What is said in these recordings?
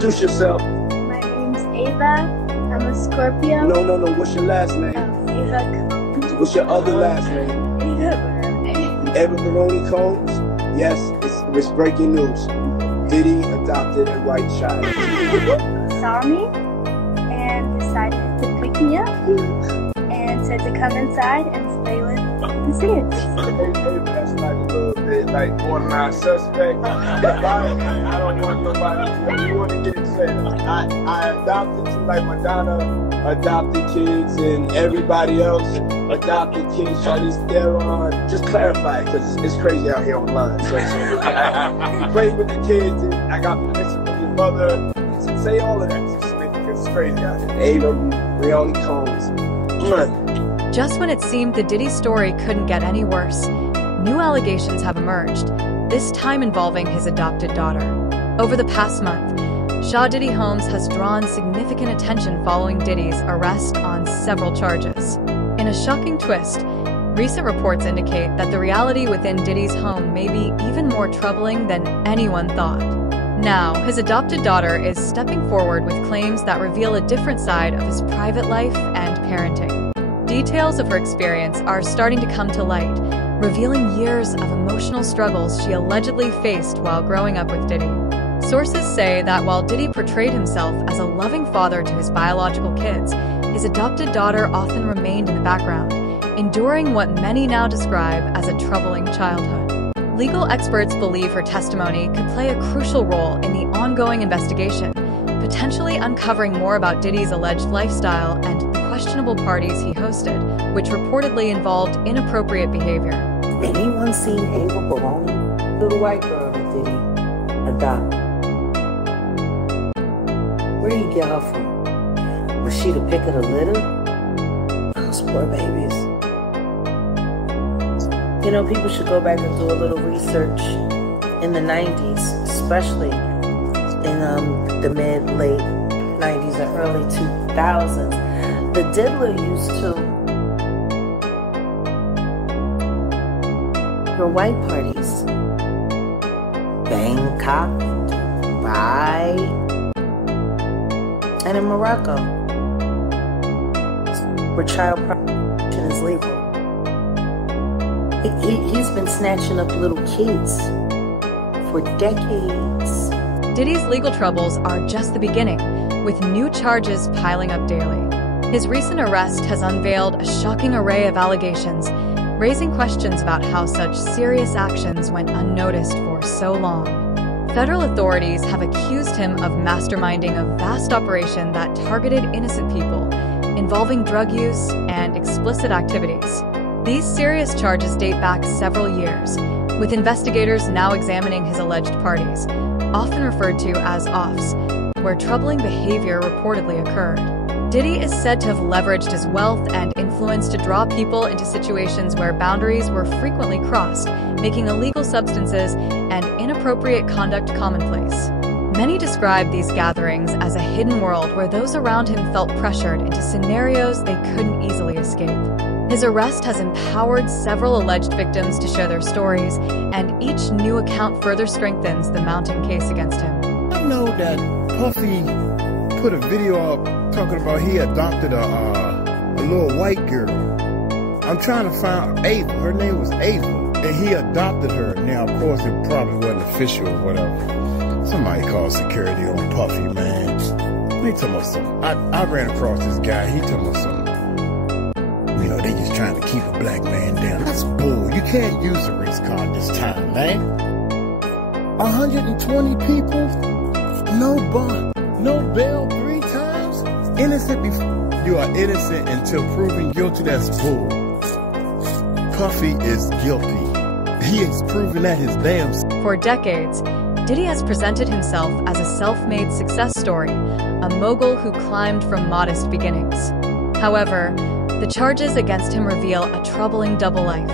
Introduce yourself. My name's Ava. I'm a Scorpio. No. What's your last name? Ava. What's your other last name? Ava Baroni Combs. Yes, it's breaking news. Diddy adopted a white child. Saw me and decided to pick me up and said to come inside and stay with the kids. That's like a little bit like borderline suspect. I don't want nobody to want to get upset. I adopted you like Madonna adopted kids and everybody else adopted kids. Charlize Theron. Just clarify, because it's crazy out here online. So played with the kids, and I got permission from your mother. So say all of that. Just make it, because it's crazy out here. Ava Baroni Combs. Just when it seemed the Diddy story couldn't get any worse, new allegations have emerged, this time involving his adopted daughter. Over the past month, Shaw Diddy Homes has drawn significant attention following Diddy's arrest on several charges. In a shocking twist, recent reports indicate that the reality within Diddy's home may be even more troubling than anyone thought. Now, his adopted daughter is stepping forward with claims that reveal a different side of his private life and parenting. Details of her experience are starting to come to light, revealing years of emotional struggles she allegedly faced while growing up with Diddy. Sources say that while Diddy portrayed himself as a loving father to his biological kids, his adopted daughter often remained in the background, enduring what many now describe as a troubling childhood. Legal experts believe her testimony could play a crucial role in the ongoing investigation, potentially uncovering more about Diddy's alleged lifestyle and the questionable parties he hosted, which reportedly involved inappropriate behavior. Anyone seen Ava Baroni? Little white girl that Diddy adopted. Where did he get her from? Was she the pick of the litter? Those poor babies. You know, people should go back and do a little research in the 90s, especially in the mid-late 90s and early 2000s. The diddler used to for white parties. Bangkok, Dubai, and in Morocco, where child prostitution is legal. He's been snatching up little kids for decades. Diddy's legal troubles are just the beginning, with new charges piling up daily. His recent arrest has unveiled a shocking array of allegations, raising questions about how such serious actions went unnoticed for so long. Federal authorities have accused him of masterminding a vast operation that targeted innocent people, involving drug use and explicit activities. These serious charges date back several years, with investigators now examining his alleged parties, often referred to as offs, where troubling behavior reportedly occurred. Diddy is said to have leveraged his wealth and influence to draw people into situations where boundaries were frequently crossed, making illegal substances and inappropriate conduct commonplace. Many describe these gatherings as a hidden world where those around him felt pressured into scenarios they couldn't easily escape. His arrest has empowered several alleged victims to share their stories, and each new account further strengthens the mounting case against him. I know that Puffy put a video up talking about he adopted a little white girl. I'm trying to find Ava. Her name was Ava, and he adopted her. Now, of course, it probably wasn't official or whatever. Somebody called security on Puffy, man. They talking about something. I ran across this guy. He talking about something. You know, they just trying to keep a black man down. That's bull. You can't use a race card this time, man. 120 people, no bond, no bail 3 times. Innocent before you are innocent until proven guilty. That's bull. Puffy is guilty. He has proven that his damn. For decades, Diddy has presented himself as a self-made success story, a mogul who climbed from modest beginnings. However, the charges against him reveal a troubling double life,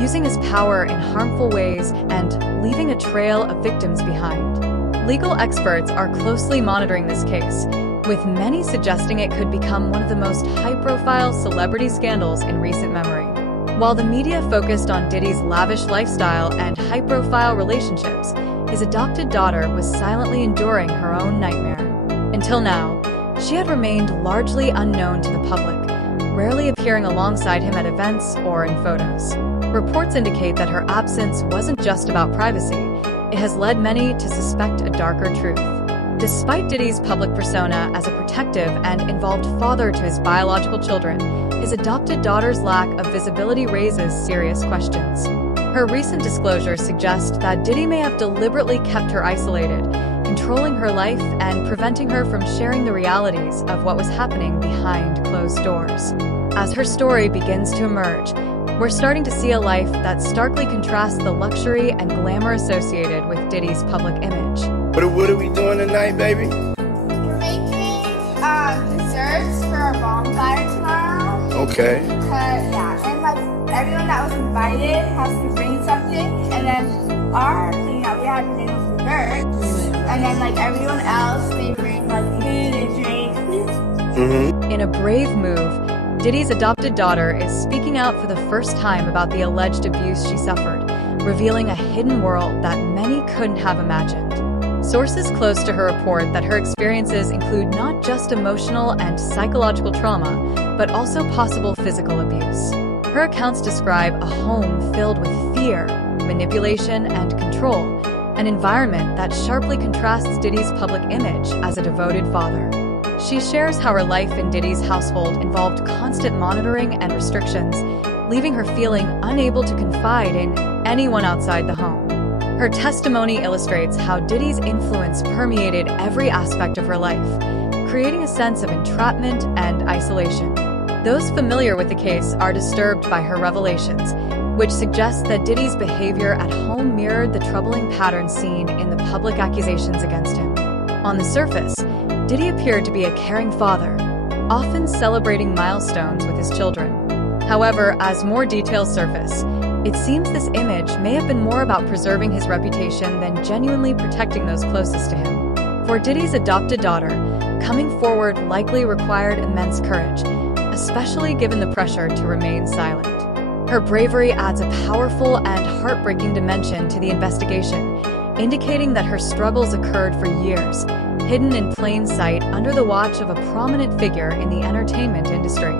using his power in harmful ways and leaving a trail of victims behind. Legal experts are closely monitoring this case, with many suggesting it could become one of the most high-profile celebrity scandals in recent memory. While the media focused on Diddy's lavish lifestyle and high-profile relationships, his adopted daughter was silently enduring her own nightmare. Until now, she had remained largely unknown to the public, rarely appearing alongside him at events or in photos. Reports indicate that her absence wasn't just about privacy. It has led many to suspect a darker truth. Despite Diddy's public persona as a protective and involved father to his biological children, his adopted daughter's lack of visibility raises serious questions. Her recent disclosures suggest that Diddy may have deliberately kept her isolated, controlling her life and preventing her from sharing the realities of what was happening behind closed doors. As her story begins to emerge, we're starting to see a life that starkly contrasts the luxury and glamour associated with Diddy's public image. What are we doing tonight, baby? We're making desserts for our bonfire tomorrow. Okay. And like everyone that was invited has to bring something, and then our thing that we had to do was dessert, and then like everyone else, they bring like food and drinks. In a brave move, Diddy's adopted daughter is speaking out for the first time about the alleged abuse she suffered, revealing a hidden world that many couldn't have imagined. Sources close to her report that her experiences include not just emotional and psychological trauma, but also possible physical abuse. Her accounts describe a home filled with fear, manipulation, and control, an environment that sharply contrasts Diddy's public image as a devoted father. She shares how her life in Diddy's household involved constant monitoring and restrictions, leaving her feeling unable to confide in anyone outside the home. Her testimony illustrates how Diddy's influence permeated every aspect of her life, creating a sense of entrapment and isolation. Those familiar with the case are disturbed by her revelations, which suggests that Diddy's behavior at home mirrored the troubling pattern seen in the public accusations against him. On the surface, Diddy appeared to be a caring father, often celebrating milestones with his children. However, as more details surface, it seems this image may have been more about preserving his reputation than genuinely protecting those closest to him. For Diddy's adopted daughter, coming forward likely required immense courage, especially given the pressure to remain silent. Her bravery adds a powerful and heartbreaking dimension to the investigation, indicating that her struggles occurred for years, hidden in plain sight under the watch of a prominent figure in the entertainment industry.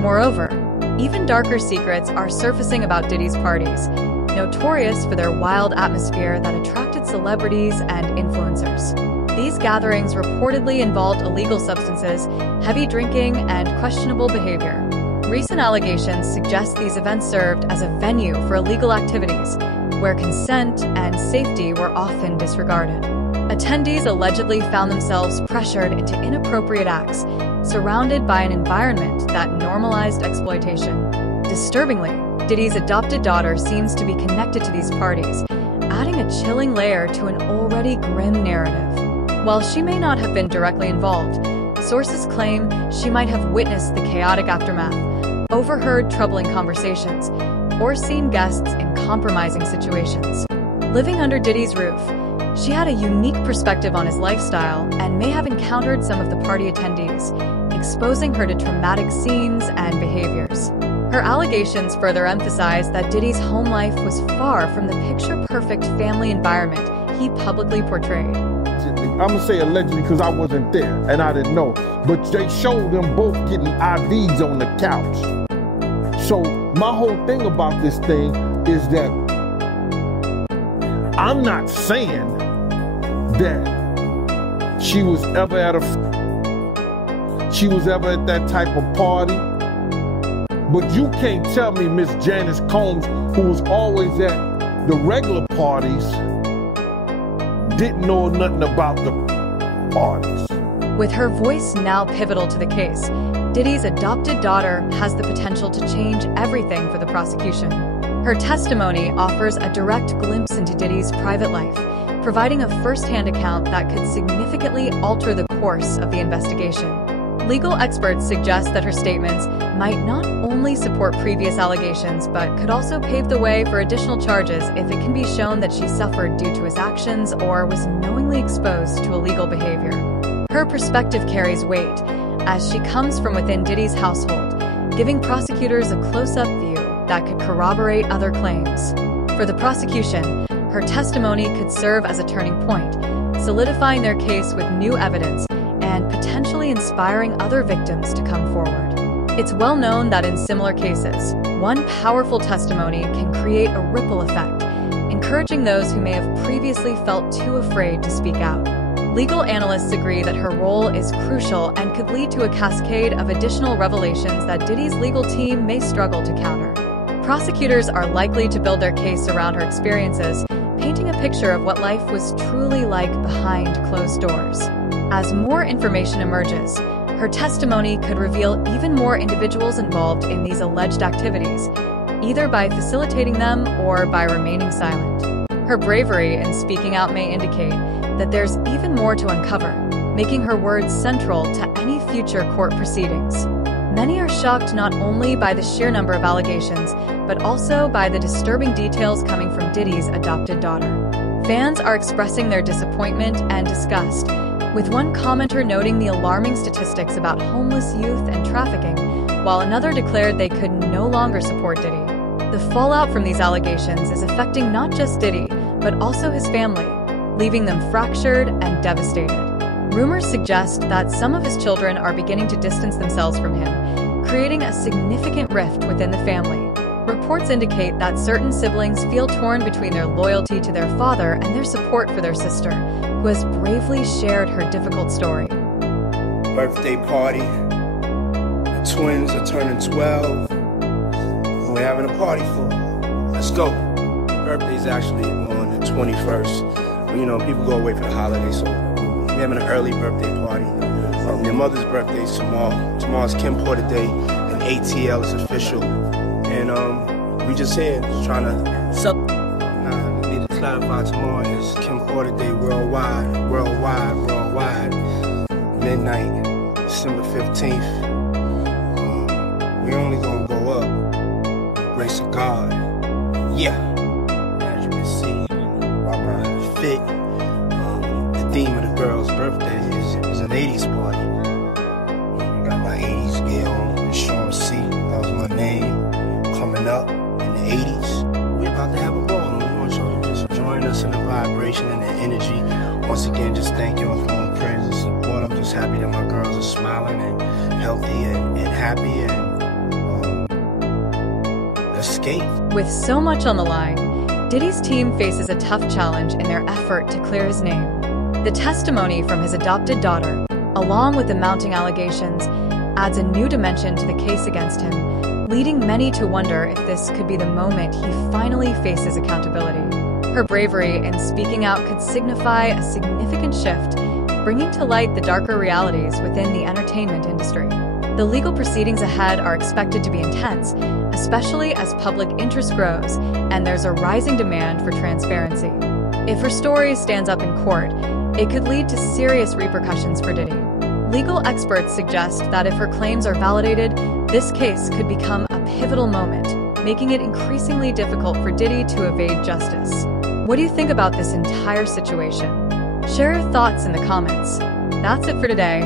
Moreover, even darker secrets are surfacing about Diddy's parties, notorious for their wild atmosphere that attracted celebrities and influencers. These gatherings reportedly involved illegal substances, heavy drinking, and questionable behavior. Recent allegations suggest these events served as a venue for illegal activities, where consent and safety were often disregarded. Attendees allegedly found themselves pressured into inappropriate acts, surrounded by an environment that normalized exploitation. Disturbingly, Diddy's adopted daughter seems to be connected to these parties, adding a chilling layer to an already grim narrative. While she may not have been directly involved, sources claim she might have witnessed the chaotic aftermath, overheard troubling conversations, or seen guests in compromising situations. Living under Diddy's roof, she had a unique perspective on his lifestyle and may have encountered some of the party attendees, exposing her to traumatic scenes and behaviors. Her allegations further emphasize that Diddy's home life was far from the picture-perfect family environment he publicly portrayed. I'm gonna say allegedly because I wasn't there and I didn't know, but they showed them both getting IVs on the couch. So my whole thing about this thing is that I'm not saying that she was ever at that type of party, but you can't tell me Miss Janice Combs, who was always at the regular parties, didn't know nothing about the parties. With her voice now pivotal to the case, Diddy's adopted daughter has the potential to change everything for the prosecution. Her testimony offers a direct glimpse into Diddy's private life, providing a first-hand account that could significantly alter the course of the investigation. Legal experts suggest that her statements might not only support previous allegations, but could also pave the way for additional charges if it can be shown that she suffered due to his actions or was knowingly exposed to illegal behavior. Her perspective carries weight, as she comes from within Diddy's household, giving prosecutors a close-up view that could corroborate other claims. For the prosecution, Her testimony could serve as a turning point, solidifying their case with new evidence and potentially inspiring other victims to come forward. It's well known that in similar cases, one powerful testimony can create a ripple effect, encouraging those who may have previously felt too afraid to speak out. Legal analysts agree that her role is crucial and could lead to a cascade of additional revelations that Diddy's legal team may struggle to counter. Prosecutors are likely to build their case around her experiences, painting a picture of what life was truly like behind closed doors. As more information emerges, her testimony could reveal even more individuals involved in these alleged activities, either by facilitating them or by remaining silent. Her bravery in speaking out may indicate that there's even more to uncover, making her words central to any future court proceedings. Many are shocked not only by the sheer number of allegations, but also by the disturbing details coming from Diddy's adopted daughter. Fans are expressing their disappointment and disgust, with one commenter noting the alarming statistics about homeless youth and trafficking, while another declared they could no longer support Diddy. The fallout from these allegations is affecting not just Diddy, but also his family, leaving them fractured and devastated. Rumors suggest that some of his children are beginning to distance themselves from him, creating a significant rift within the family. Reports indicate that certain siblings feel torn between their loyalty to their father and their support for their sister, who has bravely shared her difficult story. Birthday party. The twins are turning 12. And we're having a party for them. Let's go. Birthday's actually on the 21st. But, you know, people go away for the holidays, so we're having an early birthday party. Their mother's birthday is tomorrow. Tomorrow's Kim Porter Day, and ATL is official. And we just here, just trying to... I need to clarify, tomorrow is Kim Porter Day worldwide. Midnight, December 15th. We're only gonna go up. Grace of God. Yeah. As you can see by my fit, the theme of the girl's birthday is an 80s party. I got my 80s gear on, Sean C. That was my name. Coming up in the 80s. We're about to have a ball. We want y'all to just join us in the vibration and the energy. Once again, just thank y'all for all the prayers and support. I'm just happy that my girls are smiling and healthy and happy, and let's skate. With so much on the line, Diddy's team faces a tough challenge in their effort to clear his name. The testimony from his adopted daughter, along with the mounting allegations, adds a new dimension to the case against him, leading many to wonder if this could be the moment he finally faces accountability. Her bravery in speaking out could signify a significant shift, bringing to light the darker realities within the entertainment industry. The legal proceedings ahead are expected to be intense, especially as public interest grows and there's a rising demand for transparency. If her story stands up in court, it could lead to serious repercussions for Diddy. Legal experts suggest that if her claims are validated, this case could become a pivotal moment, making it increasingly difficult for Diddy to evade justice. What do you think about this entire situation? Share your thoughts in the comments. That's it for today.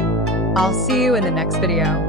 I'll see you in the next video.